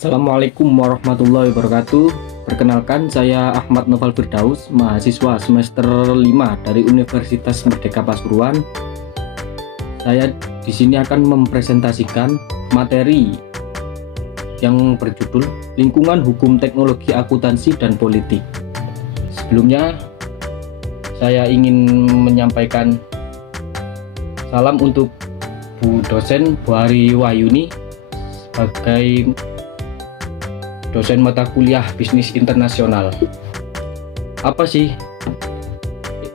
Assalamualaikum warahmatullahi wabarakatuh. Perkenalkan, saya Ahmad Noval Firdaus, mahasiswa semester 5 dari Universitas Merdeka Pasuruan. Saya di sini akan mempresentasikan materi yang berjudul Lingkungan Hukum Teknologi Akuntansi dan Politik. Sebelumnya, saya ingin menyampaikan salam untuk Bu dosen Bu Hari Wahyuni sebagai dosen mata kuliah bisnis internasional. Apa sih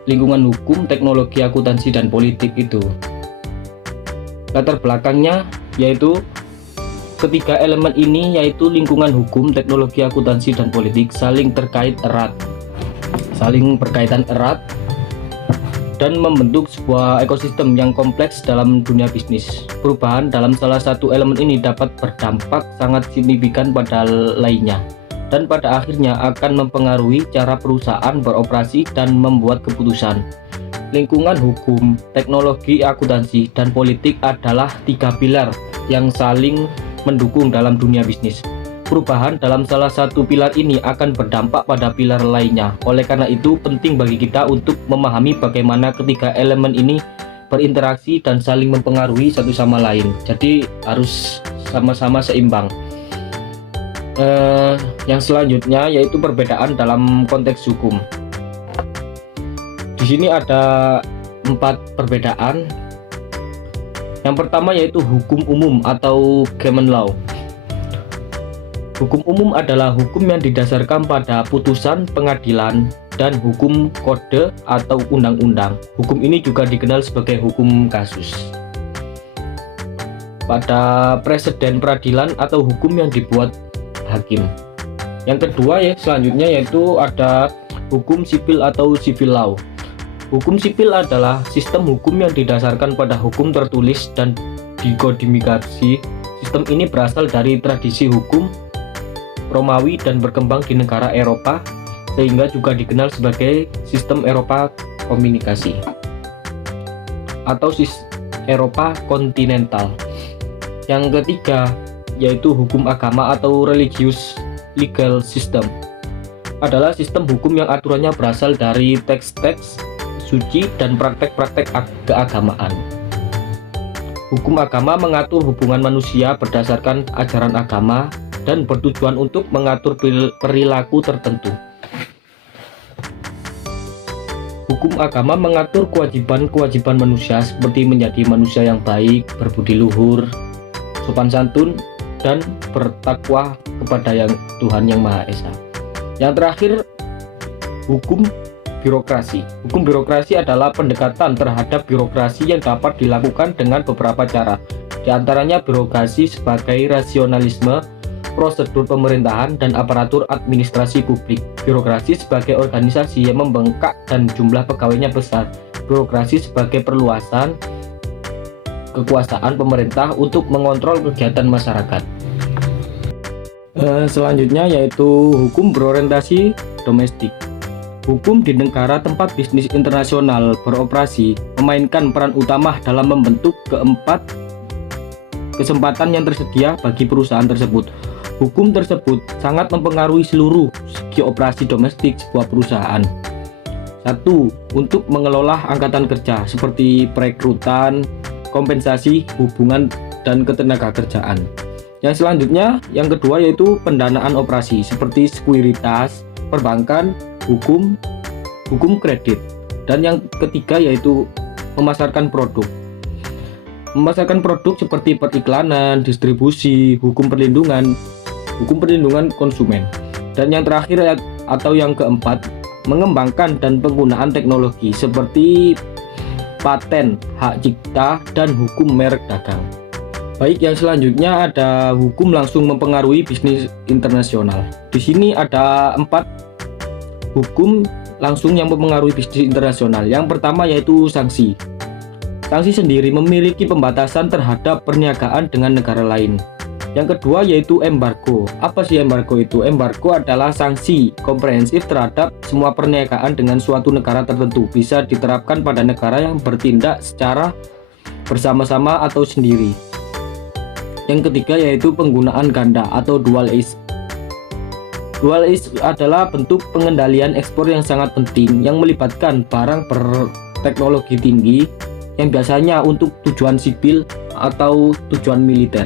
lingkungan hukum, teknologi, akuntansi, dan politik itu? Latar belakangnya yaitu ketiga elemen ini, yaitu lingkungan hukum, teknologi, akuntansi, dan politik saling berkaitan erat dan membentuk sebuah ekosistem yang kompleks dalam dunia bisnis. Perubahan dalam salah satu elemen ini dapat berdampak sangat signifikan pada lainnya, dan pada akhirnya akan mempengaruhi cara perusahaan beroperasi dan membuat keputusan. Lingkungan hukum, teknologi, akuntansi, dan politik adalah tiga pilar yang saling mendukung dalam dunia bisnis. Perubahan dalam salah satu pilar ini akan berdampak pada pilar lainnya. Oleh karena itu, penting bagi kita untuk memahami bagaimana ketiga elemen ini berinteraksi dan saling mempengaruhi satu sama lain. Jadi harus sama-sama seimbang. Yang selanjutnya yaitu perbedaan dalam konteks hukum. Di sini ada 4 perbedaan. Yang pertama yaitu hukum umum atau common law. Hukum umum adalah hukum yang didasarkan pada putusan pengadilan dan hukum kode atau undang-undang. Hukum ini juga dikenal sebagai hukum kasus. Pada preseden peradilan atau hukum yang dibuat hakim. Yang kedua selanjutnya yaitu ada hukum sipil atau civil law. Hukum sipil adalah sistem hukum yang didasarkan pada hukum tertulis dan dikodifikasi. Sistem ini berasal dari tradisi hukum Romawi dan berkembang di negara Eropa, sehingga juga dikenal sebagai sistem Eropa komunikasi atau Eropa kontinental. Yang ketiga yaitu hukum agama atau religious legal system, adalah sistem hukum yang aturannya berasal dari teks-teks suci dan praktek-praktek keagamaan. Hukum agama mengatur hubungan manusia berdasarkan ajaran agama dan bertujuan untuk mengatur perilaku tertentu. Hukum agama mengatur kewajiban-kewajiban manusia seperti menjadi manusia yang baik, berbudi luhur, sopan santun, dan bertakwa kepada Tuhan Yang Maha Esa. Yang terakhir, hukum birokrasi. Hukum birokrasi adalah pendekatan terhadap birokrasi yang dapat dilakukan dengan beberapa cara. Di antaranya birokrasi sebagai rasionalisme, prosedur pemerintahan, dan aparatur administrasi publik. Birokrasi sebagai organisasi yang membengkak dan jumlah pegawainya besar. Birokrasi sebagai perluasan kekuasaan pemerintah untuk mengontrol kegiatan masyarakat. Selanjutnya yaitu hukum berorientasi domestik. Hukum di negara tempat bisnis internasional beroperasi memainkan peran utama dalam membentuk keempat kesempatan yang tersedia bagi perusahaan tersebut. Hukum tersebut sangat mempengaruhi seluruh segi operasi domestik sebuah perusahaan. 1. Untuk mengelola angkatan kerja seperti perekrutan, kompensasi, hubungan, dan ketenagakerjaan. Yang selanjutnya, yang kedua yaitu pendanaan operasi seperti sekuritas, perbankan, hukum kredit. Dan yang ketiga yaitu memasarkan produk. Memasarkan produk seperti periklanan, distribusi, hukum perlindungan konsumen. Dan yang terakhir atau yang keempat, mengembangkan dan penggunaan teknologi seperti paten, hak cipta, dan hukum merek dagang. Baik, yang selanjutnya ada hukum langsung mempengaruhi bisnis internasional. Di sini ada 4 hukum langsung yang mempengaruhi bisnis internasional. Yang pertama yaitu sanksi. Sanksi sendiri memiliki pembatasan terhadap perniagaan dengan negara lain. Yang kedua yaitu embargo. Apa sih embargo itu? Embargo adalah sanksi komprehensif terhadap semua perniagaan dengan suatu negara tertentu. Bisa diterapkan pada negara yang bertindak secara bersama-sama atau sendiri. Yang ketiga yaitu penggunaan ganda atau dual use. Dual use adalah bentuk pengendalian ekspor yang sangat penting yang melibatkan barang berteknologi tinggi yang biasanya untuk tujuan sipil atau tujuan militer.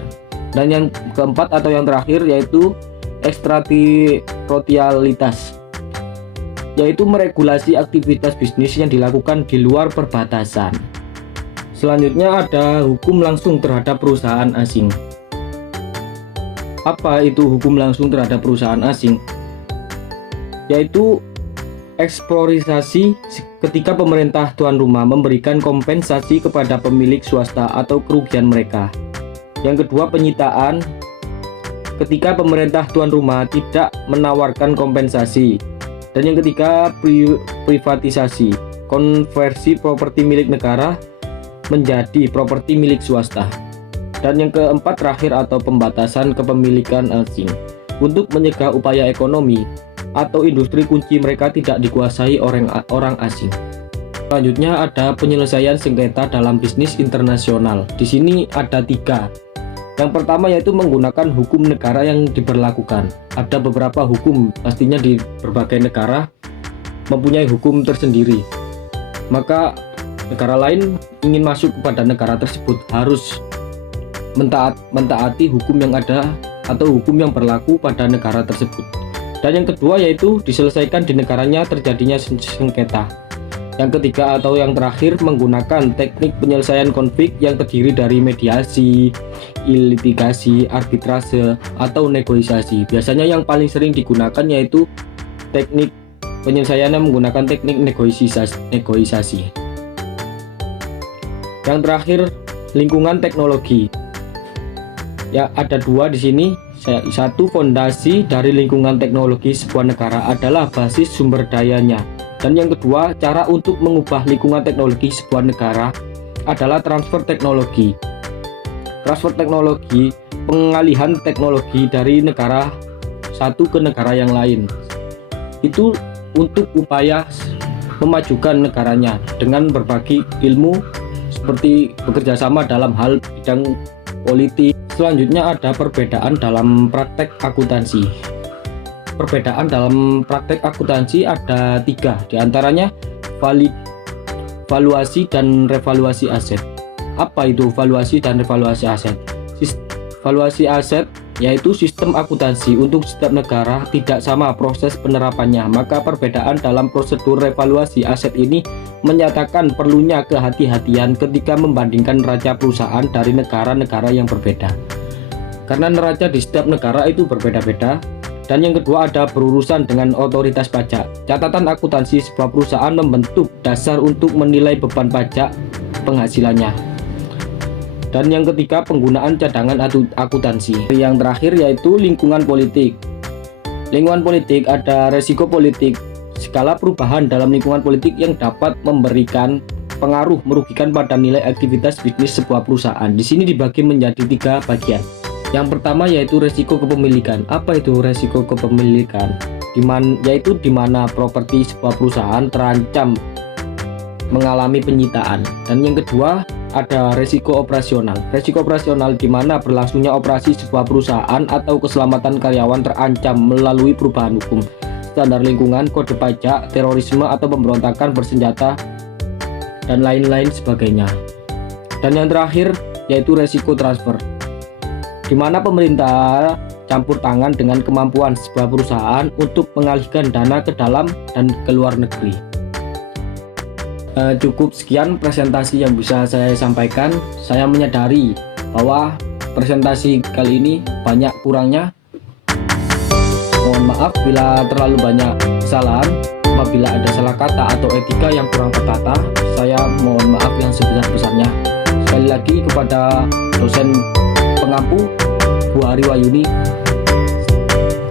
Dan yang keempat atau yang terakhir yaitu ekstrateritorialitas, yaitu meregulasi aktivitas bisnis yang dilakukan di luar perbatasan. Selanjutnya ada hukum langsung terhadap perusahaan asing. Apa itu hukum langsung terhadap perusahaan asing? Yaitu eksplorisasi ketika pemerintah tuan rumah memberikan kompensasi kepada pemilik swasta atau kerugian mereka. Yang kedua, penyitaan ketika pemerintah tuan rumah tidak menawarkan kompensasi. Dan yang ketiga, privatisasi, konversi properti milik negara menjadi properti milik swasta. Dan yang keempat terakhir atau pembatasan kepemilikan asing untuk mencegah upaya ekonomi atau industri kunci mereka tidak dikuasai orang asing. Selanjutnya ada penyelesaian sengketa dalam bisnis internasional. Di sini ada 3. Yang pertama yaitu menggunakan hukum negara yang diberlakukan. Ada beberapa hukum, pastinya di berbagai negara mempunyai hukum tersendiri. Maka negara lain ingin masuk kepada negara tersebut harus mentaati hukum yang ada atau hukum yang berlaku pada negara tersebut. Dan yang kedua yaitu diselesaikan di negaranya terjadinya sengketa. Yang ketiga atau yang terakhir menggunakan teknik penyelesaian konflik yang terdiri dari mediasi, litigasi, arbitrase, atau negosiasi. Biasanya yang paling sering digunakan yaitu teknik penyelesaiannya menggunakan teknik negosiasi. Yang terakhir, lingkungan teknologi. Ya, ada 2 di sini. Satu, fondasi dari lingkungan teknologi sebuah negara adalah basis sumber dayanya. Dan yang kedua, cara untuk mengubah lingkungan teknologi sebuah negara adalah transfer teknologi. Transfer teknologi, pengalihan teknologi dari negara satu ke negara yang lain. Itu untuk upaya memajukan negaranya dengan berbagi ilmu seperti bekerja sama dalam hal bidang politik. Selanjutnya ada perbedaan dalam praktek akuntansi. Perbedaan dalam praktek akuntansi ada 3, diantaranya valuasi dan revaluasi aset. Apa itu valuasi dan revaluasi aset? Valuasi aset yaitu sistem akuntansi untuk setiap negara tidak sama proses penerapannya. Maka perbedaan dalam prosedur revaluasi aset ini menyatakan perlunya kehati-hatian ketika membandingkan neraca perusahaan dari negara-negara yang berbeda. Karena neraca di setiap negara itu berbeda-beda. Dan yang kedua ada berurusan dengan otoritas pajak. Catatan akuntansi sebuah perusahaan membentuk dasar untuk menilai beban pajak penghasilannya. Dan yang ketiga penggunaan cadangan akuntansi. Yang terakhir yaitu lingkungan politik. Lingkungan politik ada resiko politik, skala perubahan dalam lingkungan politik yang dapat memberikan pengaruh merugikan pada nilai aktivitas bisnis sebuah perusahaan. Di sini dibagi menjadi 3 bagian. Yang pertama yaitu resiko kepemilikan. Apa itu resiko kepemilikan? Yaitu di mana properti sebuah perusahaan terancam mengalami penyitaan. Dan yang kedua ada resiko operasional. Resiko operasional di mana berlangsungnya operasi sebuah perusahaan atau keselamatan karyawan terancam melalui perubahan hukum, standar lingkungan, kode pajak, terorisme atau pemberontakan bersenjata dan lain-lain sebagainya. Dan yang terakhir yaitu resiko transfer, di mana pemerintah campur tangan dengan kemampuan sebuah perusahaan untuk mengalihkan dana ke dalam dan ke luar negeri. Cukup sekian presentasi yang bisa saya sampaikan. Saya menyadari bahwa presentasi kali ini banyak kurangnya. Mohon maaf bila terlalu banyak kesalahan. Apabila ada salah kata atau etika yang kurang tertata, saya mohon maaf yang sebesar-besarnya. Sekali lagi kepada dosen pengampu Bu Ari Wayuni,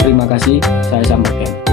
terima kasih saya sampaikan.